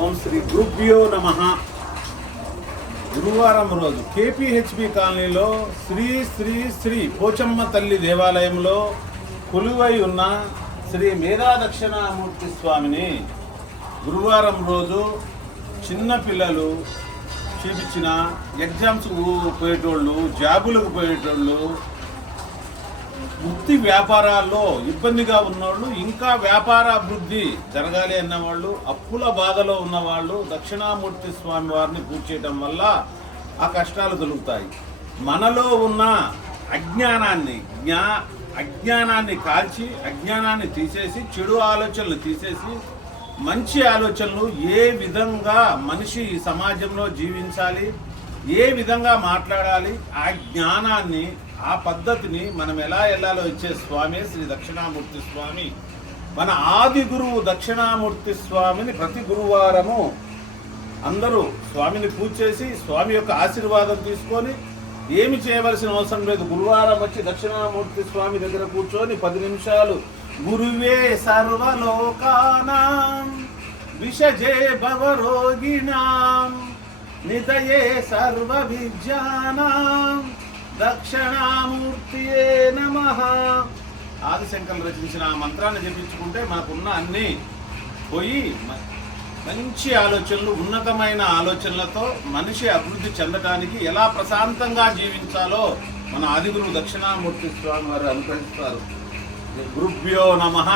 ఓం శ్రీ గురుభ్యో నమః. గురువారం రోజు కేపీహెచ్బి కాలనీలో శ్రీ శ్రీ శ్రీ పోచమ్మ తల్లి దేవాలయంలో కొలువై ఉన్న శ్రీ మేధా దక్షిణామూర్తి స్వామిని గురువారం రోజు చిన్నపిల్లలు చూపించిన ఎగ్జామ్స్కు పోయేటోళ్ళు, జాబులకు పోయేటోళ్ళు, వృత్తి వ్యాపారాల్లో ఇబ్బందిగా ఉన్నవాళ్ళు, ఇంకా వ్యాపార అభివృద్ధి జరగాలి అన్నవాళ్ళు, అప్పుల బాధలో ఉన్నవాళ్ళు దక్షిణామూర్తి స్వామి వారిని పూజ చేయడం వల్ల ఆ కష్టాలు తొలుగుతాయి. మనలో ఉన్న అజ్ఞానాన్ని కాల్చి అజ్ఞానాన్ని తీసేసి చెడు ఆలోచనలు తీసేసి మంచి ఆలోచనలు, ఏ విధంగా మనిషి ఈ సమాజంలో జీవించాలి, ఏ విధంగా మాట్లాడాలి, ఆ జ్ఞానాన్ని, ఆ పద్ధతిని మనం ఎలా వెళ్ళాలో ఇచ్చే స్వామి శ్రీ దక్షిణామూర్తి స్వామి. మన ఆది గురువు దక్షిణామూర్తి స్వామిని ప్రతి గురువారము అందరూ స్వామిని పూజ చేసి స్వామి యొక్క ఆశీర్వాదం తీసుకొని ఏమి చేయవలసిన అవసరం లేదు. గురువారం వచ్చి దక్షిణామూర్తి స్వామి దగ్గర కూర్చొని 10 నిమిషాలు గురువే సర్వలోకానాం విషజే భవరోగిణాం నితయే సర్వ విద్యానాం దక్షిణామూర్తియే నమః. ఆదిశంకరులు రచించిన ఆ మంత్రాన్ని జపించుకుంటే మనకున్న అన్నీ పోయి మంచి ఆలోచనలు, ఉన్నతమైన ఆలోచనలతో మనిషి అభివృద్ధి చెందడానికి ఎలా ప్రశాంతంగా జీవించాలో మన ఆదిగురువు దక్షిణామూర్తి స్వామి వారు అనుగ్రహిస్తారు. గురుభ్యో నమః.